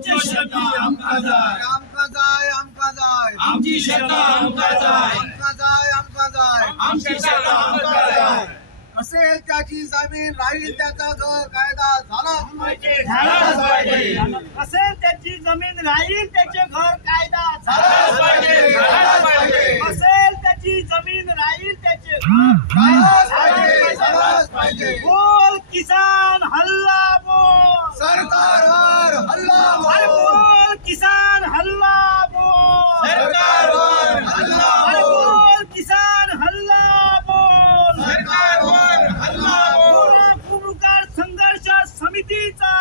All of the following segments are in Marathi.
आमची शेती आमका जाय, आमका जाय, आमका जाय, आमची शेती आमका जाय, आमका जाय, आमका जाय, आमची शेती आमका जाय. असेल त्याची जमीन राहील त्याचा घर कायदा झालाच पाहिजे, झालाच पाहिजे, असेल त्याची जमीन राहील त्याचे घर कायदा झालाच पाहिजे, झालाच पाहिजे, असेल त्याची जमीन राहील त्याचे झालाच पाहिजे, झालाच पाहिजे. बोल किसान हल्ला बोल, सरकारवर हल्ला अरे बोल, बोल किसान हल्ला बोल, सरकारवर हल्ला अरे बोल, बोल किसान हल्ला बोल, सरकारवर हल्ला बोल. गोवा कुमुरकार संघर्ष समितीचा,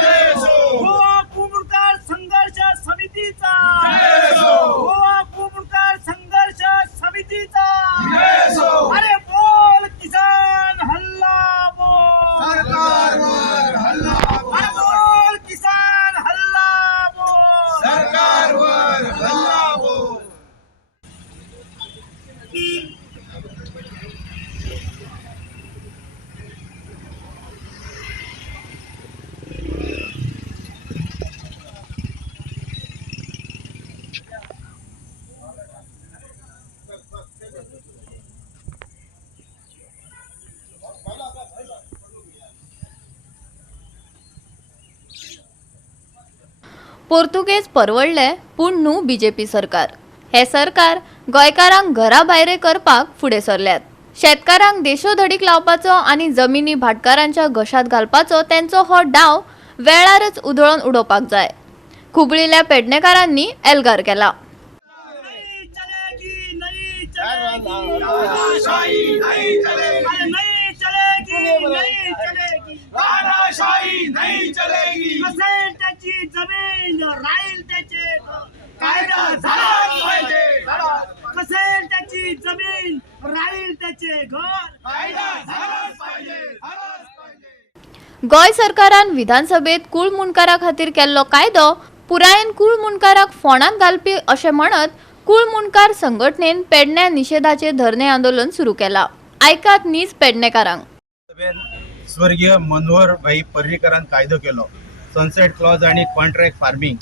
जय हो. गोवा कुमुरकार संघर्ष समितीचा, जय हो. गोवा कुमुरकार संघर्ष समितीचा, जय हो. अरे बोल किसान हल्ला बोल, सरकारवर हल्ला अरे बोल, बोल किसान हल्ला बोल. सरकारवर हल्ला बोल. पोर्तुगेज परवडले पूण न्हू बीजेपी सरकार. हे सरकार गोंयकारांक घरा भायरे करपाक फुडें सरल्यात. शेतकारांक देशोधडीक लावपाचो आनी जमिनी भाटकारांच्या घशात घालपाचो तेंचो हो डाव वेळारच उधळून उडोवपाक जाय. खुबळिल्ल्या पेडणेकारांनी एल्गार केला. नहीं चलेगी, नहीं चलेगी, तानाशाही नहीं चलेगी, अरे नहीं चलेगी, नहीं चलेगी. तानाशाही नहीं चलेगी. असेल त्याची जमीन राहील त्याचे घर. कायदा झालाच पाहिजे, असेल त्याची जमीन राहील त्याचे घर. कायदा झालाच पाहिजे, झालाच पाहिजे. गोंय सरकारान विधानसभेत कूळ मुनकारा खातीर केल्लो कायदो पुरायेन कूळ मुनकाराक फोंडांत घालपी अशें म्हणत कूळ मुनकार संघटनेन पेडण्या निशेधाचे धरणे आंदोलन सुरू केला. आयकात नीज पेडणेकारांक. स्वर्गीय मनोहर भाई पर्रीकरान कायदो केलो सनसेट क्लॉज आणि कॉन्ट्रॅक्ट फार्मिंग.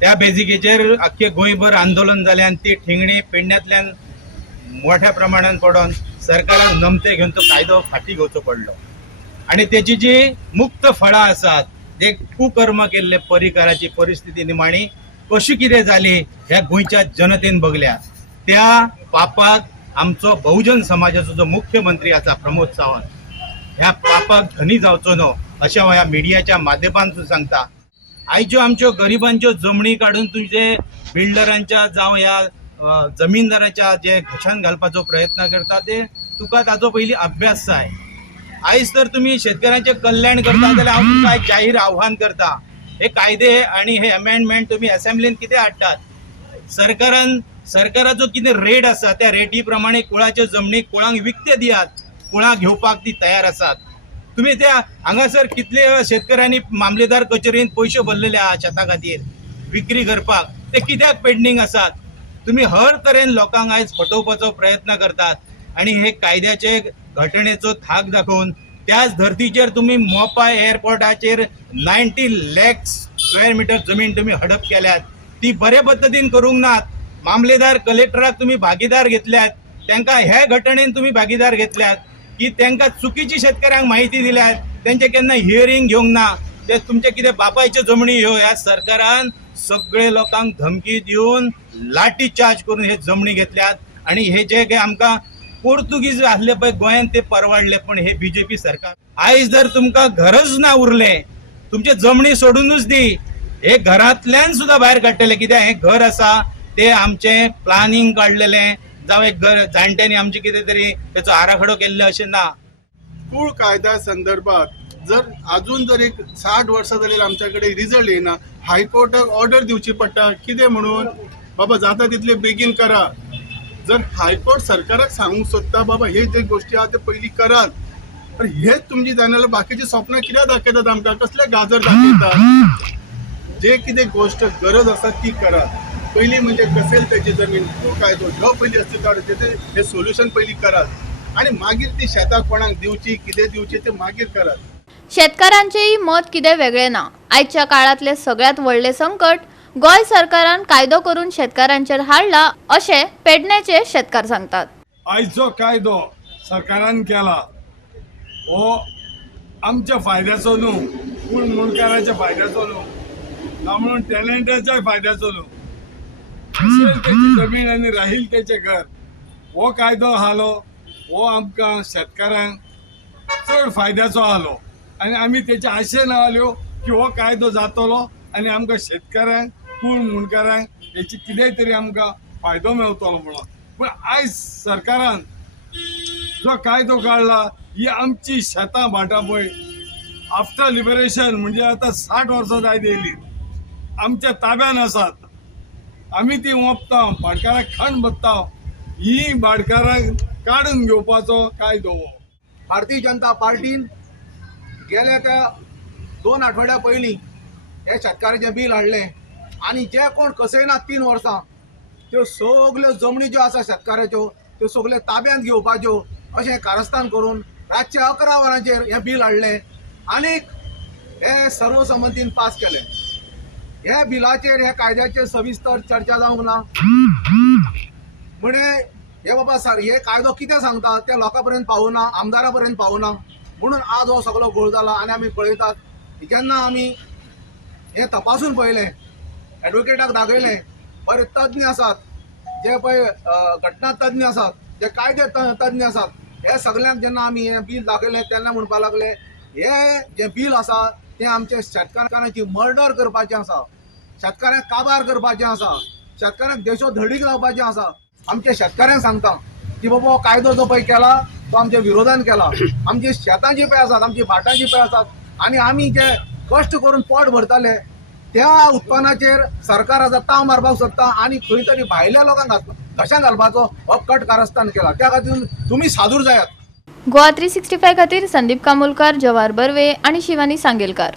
त्या बेजिकेचेर आख्खे गोंयभर आंदोलन जालें आनी ती ठिंगणी पेडण्यातल्यान मोठ्या प्रमाणात पडोन सरकारान नमते घेवन तो कायदो फाटी घेवचो पडलो. आणि त्याची जी मुक्त फळां आसात जे कुकर्म केल्ले पर्रीकाराची परिस्थिती निमाणी कशी कितें जाली ह्या गोंयच्या जनतेन बघल्या. त्या पापाक आमचो बहुजन समाजाचो जो मुख्यमंत्री आसा प्रमोद सावंत ह्या पापाक धनी जावचो न्हू अशें हांव ह्या मिडियाच्या माध्यमांतून सांगता. आयच्यो आमच्यो गरिबांच्यो जमणी काडून तुमचे बिल्डरांच्या जावं ह्या जमीनदाराच्या जे घशान घालपाचो प्रयत्न करता ते तुका ताचो पयलीं अभ्यास जाय. आयज तर तुमी शेतकऱ्यांचे कल्याण करता जाल्यार हांव तुमकां एक जाहीर आव्हान करता. हे कायदे आणि हे अमेंडमेंट तुम्ही असेंब्लीन कितें हाडटात. सरकाराचो कितें रेट आसा त्या रेटी प्रमाणे कुळाच्यो जमनी कुळांक विकते दियात. कुळां घेवपाक ती तयार आसात. तुम्ही त्या हांगासर कितले शेतकऱ्यांनी मामलेदार कचेरीत पयशे भरलेले आहा शेता खातीर विक्री करपाक ते कित्याक पेंडिंग आसात. तुम्ही हर तरेन लोकांक आयज फटोवपाचो प्रयत्न करतात आणि हे कायद्याचे घटनेचो थाक दाखोवन त्याच धर्तीचेर तुम्ही मोपा एअरपोर्टाचेर 90 लाख स्क्वेअर मीटर जमीन तुम्ही हडप केल्यात. ती बरे पद्दतीन करूंक नात. मामलेदार कलेक्टराक तुम्ही भागीदार घेतल्यात. त्यांना ह्या घटनेन तुम्ही भागीदार घेतल्यात की त्यांना चुकीची शेतकऱ्यांक माहिती दिल्यात. त्यांचे केन्ना हियरिंग घेवंक ना. ते तुमचे कितें बापायच्यो जमणी ह्यो ह्या सरकारान सगळे लोकांक धमकी दिवन लाठी चार्ज करून हे जमणी घेतल्यात. आणि हे जे काही आमकां पोर्तुगीज आसले पळय गोंयांत ते परवडले. पण हे बीजेपी सरकार आयज जर तुमकां घरच ना उरले तुमचे जमणी सोडूनच दी हे घरांतल्यान सुद्धा भायर काडटले. कित्याक हे घर आसा ते आमचे प्लॅनिंग काडलेले जावं एक घर जाणट्यांनी आमचे कितें तरी त्याचो आराखडो केल्लो अशें ना. कूळ कायद्या संदर्भात जर अजून जर एक 60 वर्सां जाल्यार आमच्याकडे रिजल्ट येना. हायकोर्टाक ऑर्डर दिवची पडटा कितें म्हणून बाबा जाता तितले बेगीन करा. जर हायकोर्ट सरकाराक सांगूंक सोदता बाबा हे जे गोष्टी आहा ते पयलीं करात. पण हेच तुमची जाल्यार बाकीची स्वप्नां कित्याक दाखयतात आमकां कसले गाजर दाखयतात. जे कितें गोष्ट गरज आसा ती करात. पयलीं म्हणजे कसेल त्याची जमीन कायदो ह्यो पयलीं अस्तित्वात हे सोल्युशन पयलीं करात आणि मागीर ती शेतां कोणाक दिवची कितें दिवची ते मागीर करात. शेतकऱ्यांचेही मत कितें वेगळे ना. आयच्या काळातले सगळ्यात व्हडले संकट गोय सरकारान कायदो करून शेतकऱ्यांचेर हाडला अशें पेडणेचे शेतकार सांगतात. आयचो कायदो सरकारान केला हो आमच्या फायद्याचो न्हू, पूण मुणकाराच्या फायद्याचो न्हू, ना म्हणून टॅलंटाच्या फायद्याचो न्हू. असेल त्याची जमीन आनी राहील त्याचे घर हो कायदो आहालो हो आमकां शेतकारांक चड फायद्याचो आहालो आनी आमी तेचे आशेन आहाल्यो की हो कायदो जातलो आनी आमकां शेतकारांक पूण मुणकारांक हेची कितेंय तरी आमकां फायदो मेळटलो म्हणून. पूण आयज सरकारान जो कायदो काडला ही आमची शेतां भाटां पळय आफ्टर लिबरेशन म्हणजे आतां 60 वर्सां जायत येयली आमच्या ताब्यान आसात. आमी ती ओंपता, भाटकारांक खण बसता. ही भाटकारांक काडून घेवपाचो कायदो हो. भारतीय जनता पार्टीन गेल्या त्या 2 आठवड्या पयलीं हे शेतकाराचें बील हाडलें आनी जे कोण कसयनात 3 वर्सां त्यो सगल्यो जमनी ज्यो आसा शेतकाराच्यो त्यो सगल्यो ताब्यांत घेवपाच्यो अशें कारस्थान करून रातचे 11 वरांचेर हें बील हाडलें आनीक हे सर्वसंमतीन पास केलें. ह्या बिलाचेर ह्या कायद्याचेर सविस्तर चर्चा जावंक ना. म्हणजे हे बाबा सर हे कायदो कितें सांगता ते लोकां पर्यंत पावना, आमदारां पर्यंत पावना म्हणून आज हो सगळो घोळ जाला. आनी आमी पळयतात जेन्ना आमी हे तपासून पळयलें, एडवोकेटाक दाखयलें, बरे तज्ञ आसात जे पळय घटना तज्ञ आसात, जे कायदे तज्ञ आसात, हे सगळ्यांक जेन्ना आमी हें बील दाखयलें तेन्ना म्हणपाक लागले हे जें बील आसा तें आमच्या शेतकारांची मर्डर करपाचें आसा, शेतकाऱ्यांक काबार करपाचें आसा, शेतकाऱ्यांक देशो धडीक लावपाचें आसा. आमच्या शेतकाऱ्यांक सांगता की बाबा हो कायदो जो पळय केला तो आमच्या विरोधान केला. आमची शेतां जी पळय आसात, आमची भाटां जी पळय आसात आनी आमी जे कश्ट करून पोट भरताले त्या उत्पन्नाचेर सरकार आतां ताव मारपाक सोदता आनी खंय तरी भायल्या लोकांक घशांक घालपाचो हो कट कारस्थान केला. त्या खातीर तुमी सादूर जायात. गोवा 365 खातीर संदीप कामोलकार, जवाहर बर्वे आणि शिवानी सांगेलकार.